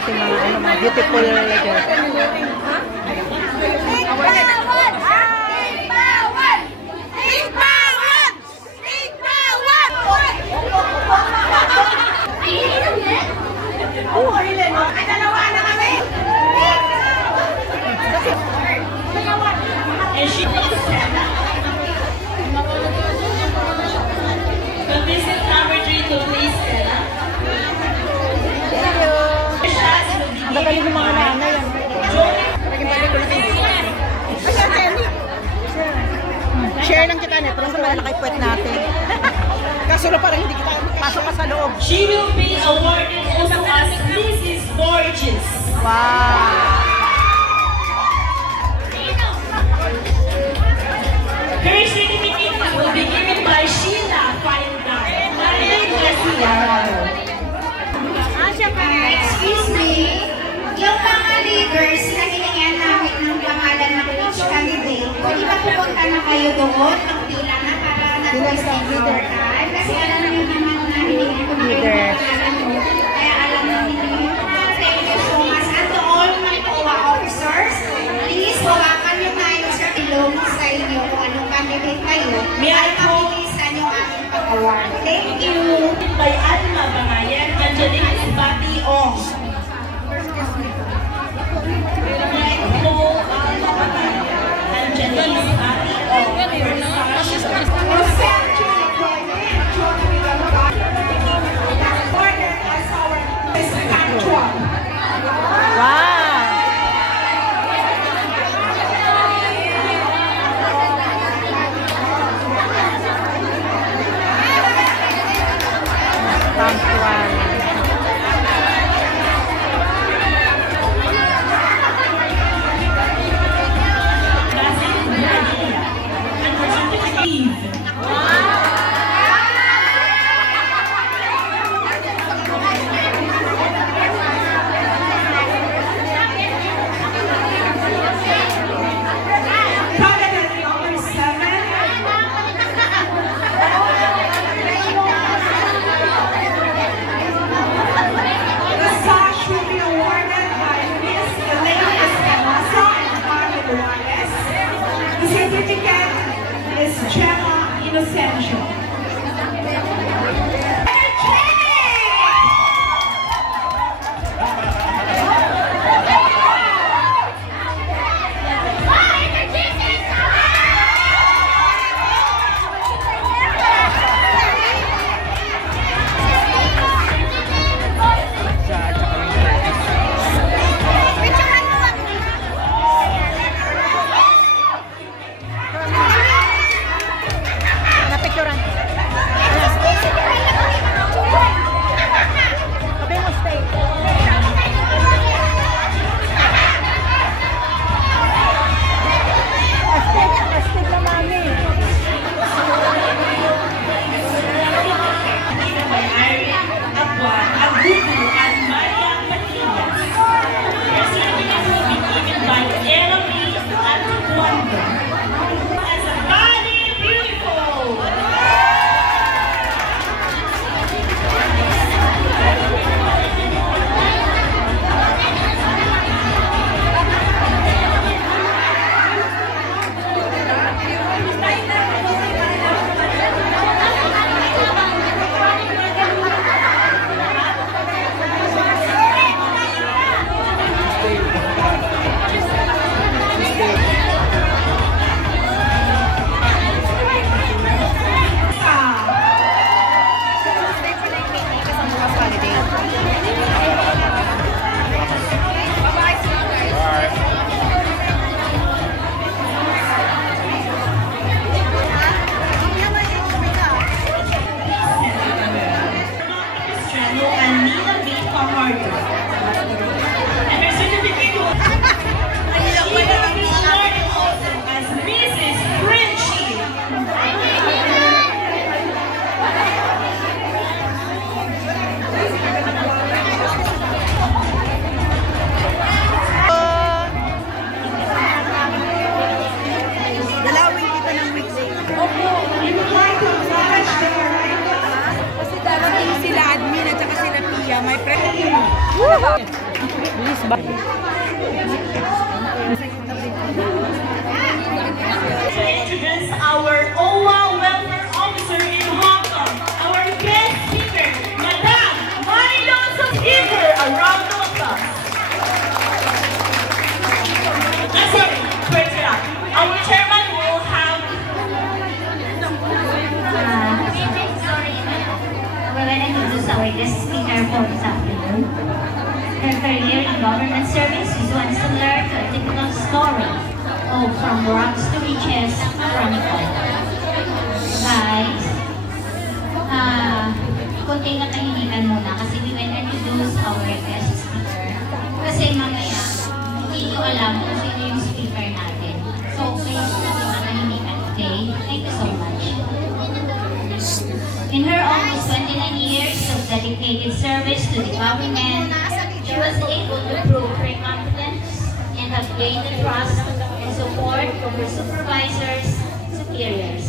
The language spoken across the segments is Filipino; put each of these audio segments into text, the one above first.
ating mga beautiful dress. Ang gagaling ng mga nanay. Share lang kita nito. Pero sa malaki puwet natin. Kaso parang hindi kita pasok ka sa loob. She will be awarded also as Mrs. Borges. Wow! Her certificate will be given by Sheila Fainda. Excuse me, yung mga leaders na hiningan namin ng pangalan ng each candidate, pwede ba pupunta na kayo doon? Ang pila na para na-voice in your time? Kasi alam namin naman na hiningan ko na yung pangalan mo. Kaya alam namin yun. Thank you so much. And to all my COA officers, please hawakan yung tayo sa ilong sa inyo kung anong candidate kayo. May pabilisan yung aming pag-award. Thank you. By Alma Bangayan, Angeline Bati Ong. Kasi darating sila admin at saka sila Pia, my friend. Please ba? To introduce our OWA Welfare Officer in Hong Kong, our guest speaker, Madam Marilyn. Give her a round of applause. Sorry, wait it up. Our chairman will have. Sorry, we're going to introduce our guest speaker for this afternoon. Her career in government service is one similar to a typical story of From Rags to Riches Chronicle. Guys, konting natahimikan muna kasi we will introduce our guest speaker. Kasi mamaya, hindi nyo alam kung sino yung speaker natin. So, please, konting natahimikan, okay? Thank you so much. In her almost 29 years of dedicated service to the government, she was able to prove her competence and have gained the trust and support of her supervisors, superiors.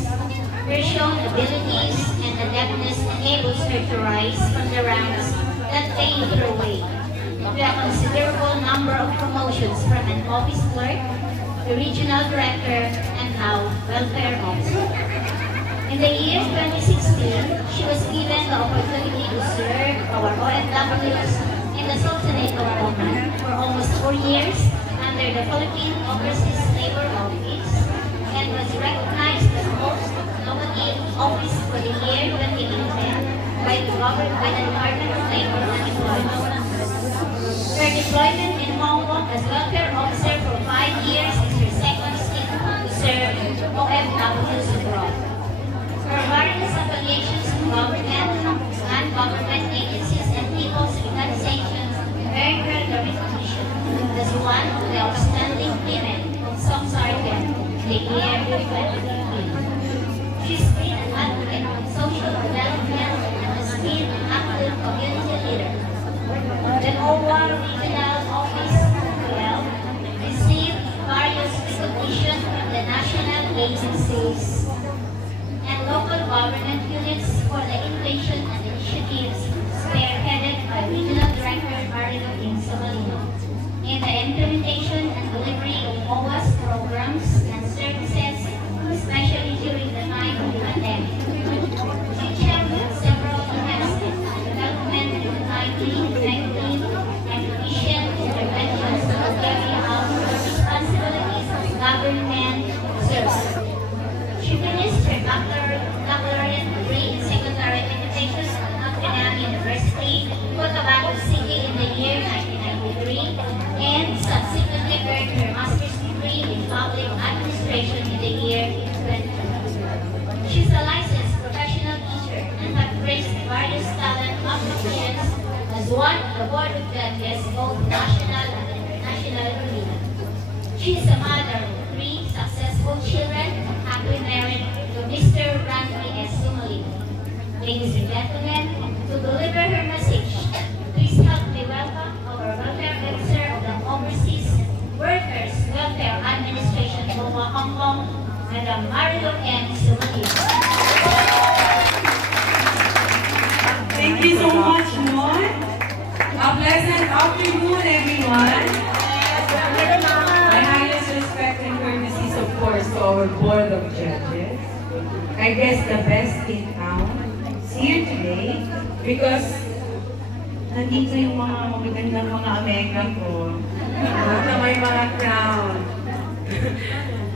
Her shown abilities and adeptness enables her to rise from the ranks that paved her way to a considerable number of promotions from an office clerk to regional director and now welfare officer. In the year 2016, she was given the opportunity to serve our OFWs in the Sultanate of Oman for almost 4 years under the Philippine Overseas Labor Office and was recognized as most innovative office for the year 2010 by the Department of Labor and Employment. Her deployment in Hong Kong as welfare officer for 5 years is her second stint to serve OFWs abroad. Her various affiliations to government, non-government agencies, and people's organizations earned her the recognition as one of the outstanding women of Samsarga in the year 2015. She's been an advocate of social development and has been an active community leader. The OWA Regional Office received various recognition from the national agencies and local government units for the innovation and initiatives spearheaded by Regional Director Marilyn Insamalino in the implementation and delivery of OWA's programs and services, especially during the time of the pandemic. She championed several enhancements and development in the timely, effective, and efficient interventions to carry out the responsibilities of government service. She finished her baccalaureate degree in secondary education at Notre Dame University, Cotabato City in the year 1993, and subsequently earned her master's degree in public administration in the year 2020. She's a licensed professional teacher and has graced various talent competitions as one of the board of judges, both national and international arena. She is a mother of 3 successful children, happily married to Mr. Randy S. Sumali. Ladies and gentlemen, to deliver her message, please help me welcome our welfare officer of the Overseas Workers Welfare Administration of Hong Kong, Madam Marilyn M. Sumali. Thank you so much, Mon. A pleasant afternoon, everyone. My highest respect and courtesies, of course, to our board of judges. I guess the best in town is here today because nandito yung mga magagandang mga amega ko na may mga crown.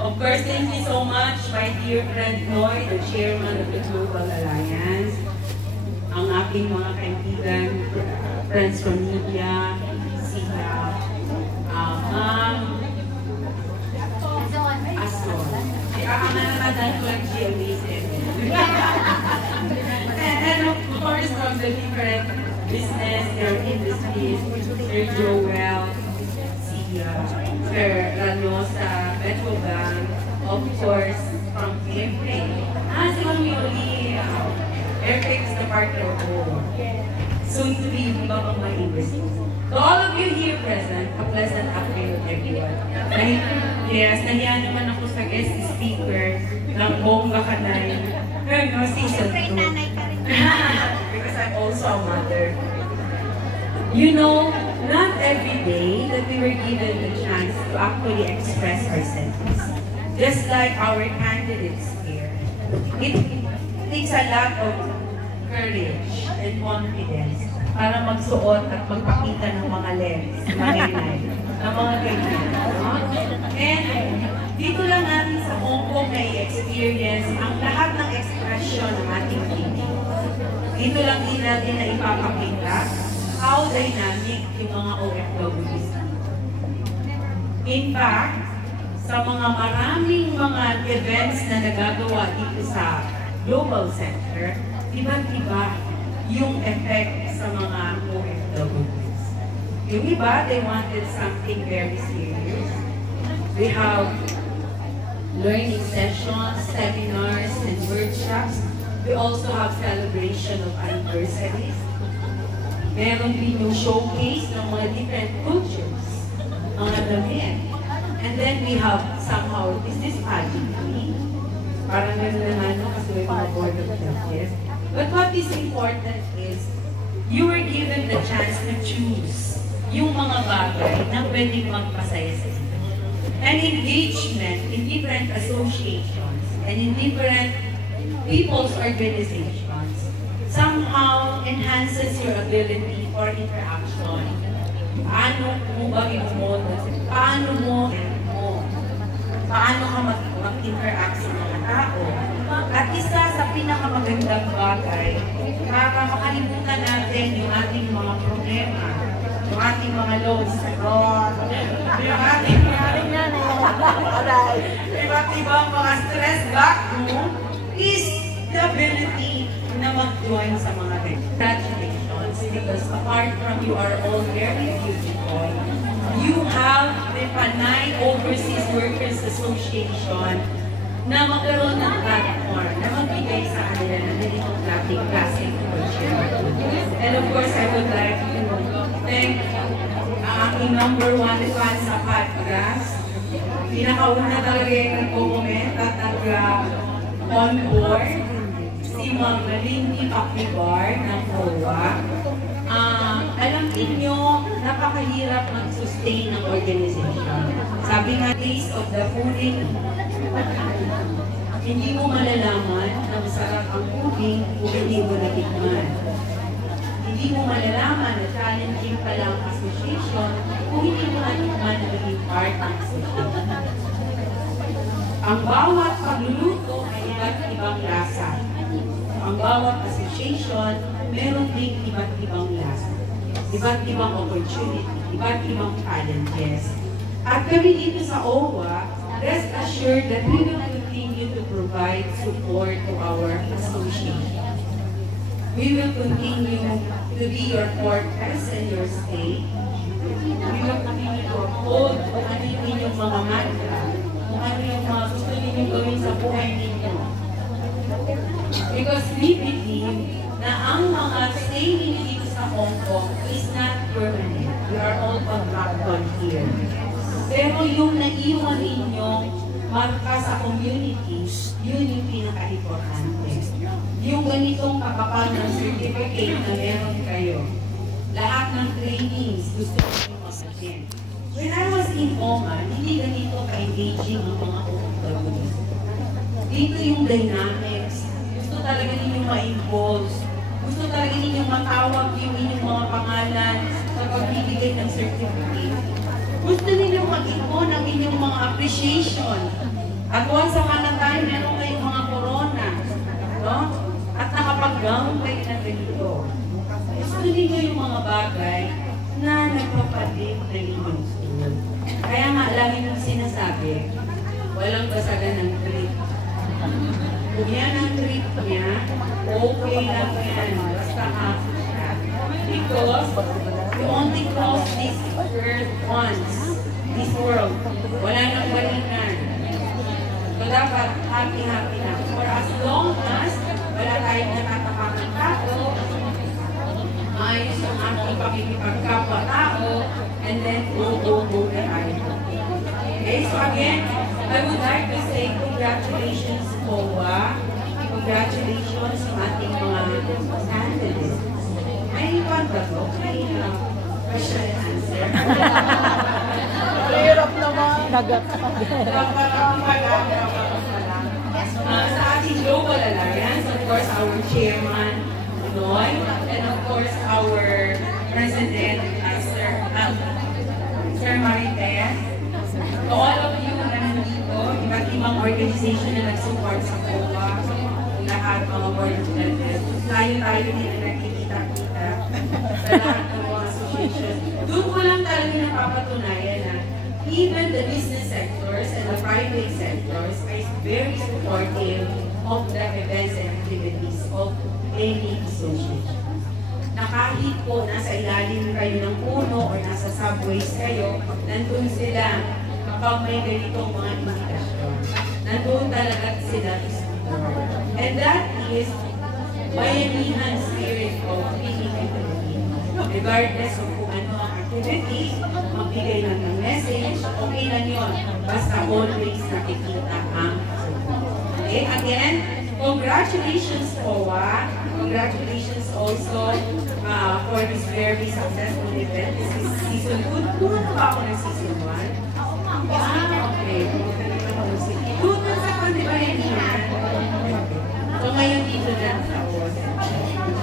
Of course, thank you so much, my dear friend Noy, the chairman of the Global Alliance, ang aking mga kaibigan, friends from media, si Ma'am Aston. And of course, from the different business, their industries, Sir Joel, si Sir Ranosa, Metrobank, of course, from Airfreight. Si Ma'am Yoli, Airfreight is the partner of OWA. Soon to be ibang mga industries. To all of you here present, a pleasant afternoon, everyone. Nahiya naman ako sa guest speaker ng Bongga Kanay. No, season 2. Because I'm also a mother. You know, not every day that we were given the chance to actually express ourselves. Just like our candidates here. It takes a lot of courage and confidence para magsuot at magpakita ng mga lens, ng mga ganyan. No? And dito lang natin sa Hong Kong na i-experience ang lahat ng expression ng ating feeling. Dito lang din natin na ipapakita how dynamic yung mga OFWs. In fact, sa mga maraming mga events na nagagawa dito sa global center, iba't-iba yung effect sa mga OFWs. Yung iba, they wanted something very serious. We have learning sessions, seminars, and workshops. We also have celebration of anniversaries. Meron din yung showcase ng mga different cultures, mga damit. And then we have somehow, is this pageantry? Parang gano'n naman, kasi may mga board of judges. But what is important is, you were given the chance to choose yung mga bagay na pwedeng magpasaya sa inyo. And engagement in different associations and in different people's organizations somehow enhances your ability for interaction. Paano mo ba i-mold? Paano ka mag-interact sa mga tao? At isa sa pinakamagandang bagay, para makalimutan natin yung ating mga problema, yung ating mga loads, yung ating iba't ibang mga stress backbone, is the ability na mag-join sa mga congratulations, because apart from you are all very beautiful, you have the Panay Overseas Workers Association na magkaroon ng platform na magbigay sa kanila ng ganitong klaseng opportunity. And of course, I would like to thank ang aking number 1 fan sa podcast. Pinakauna talaga yung nag-comment at nag-on board si Ma'am Lindy Pakibar ng COA. Alam niyo, napakahirap mag-sustain ng organization. Sabi nga, taste of the pudding, hindi mo malalaman na masarap ang pudding kung hindi mo natikman. Hindi mo malalaman na challenging pala ang association kung hindi mo natikman na maging part ng association. Ang bawat pagluluto ay iba't ibang lasa. Ang bawat association, meron din iba't ibang lasa. Iba't ibang opportunity, iba't ibang challenges. At kami dito sa OWA, rest assured that we will continue to provide support to our association. We will continue to be your fortress and your stay. We will continue to uphold kung ano yung inyong mga mantra, kung ano yung mga gusto ninyong gawin sa buhay ninyo. Because we believe na ang mga stay ninyo dito sa Hong Kong is not permanent. We are all contractual here. Pero yung naiwan ninyong marka sa community, yun yung pinaka-importante. Yung ganitong kapapal ng certificate na meron kayo. Lahat ng trainings, gusto ko yung mag-attend. When I was in Oman, hindi ganito ka-engaging ang mga OFWs. Dito yung dynamics. Gusto talaga ninyong ma-involve. Gusto talaga ninyong matawag yung inyong mga pangalan sa pagbibigay ng certificate. Gusto ninyong mag-ipon ang inyong mga appreciation. At once upon a time, meron kayong mga corona. No? At nakapag-gown kayo na ganito. Gusto ninyo yung mga bagay na nagpapalit ng inyong school. Kaya nga, lagi nyung sinasabi, walang basagan ng trip. Kung yan ang trip niya, okay lang yan. Basta ako siya. Because you only cross this earth once, this world. Wala nang balikan. So dapat happy-happy lang. For as long as wala tayong natatapakang tao, ayos ang ating pakikipagkapwa-tao, and then go na tayo. Okay, so again, I would like to say congratulations, COA. Congratulations sa ating mga candidates. May iwan ba ito? May question and answer. Hirap naman. Dagat. Sa ating Global Alliance, of course, our chairman, Noy, and of course, our president, Sir Marites. To all of you na nandito, iba't ibang organization na nag-support sa COA, lahat mga board members, tayo din na nagkikita-kita sa lahat ng mga association. Doon ko lang talaga napapatunayan na even the business sectors and the private sectors are very supportive of the events and activities of any association. Na kahit po nasa ilalim kayo ng puno or nasa subways kayo, nandun sila kapag may ganitong mga invitation. Nandun talaga sila to support. And that is bayanihan spirit of PPP. Regardless of kung ano ang activity, magbigay lang ng message, okay lang yun. Basta always nakikita ang okay, again, congratulations POA. Congratulations also for this very successful event. This is season 2. Puro na ba ako ng season 1? Okay. Doon na sa Condibalinian. So ngayon dito na sa OSM.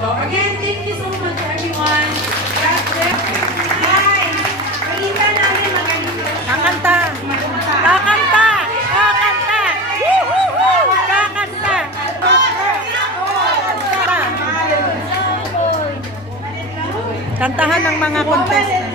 So again, thank you so much everyone. God bless you. Guys, balita namin magaling. Kakanta! Kakanta! Kakanta! Woo-hoo-hoo! Kakanta! Kantahan ng mga contestant.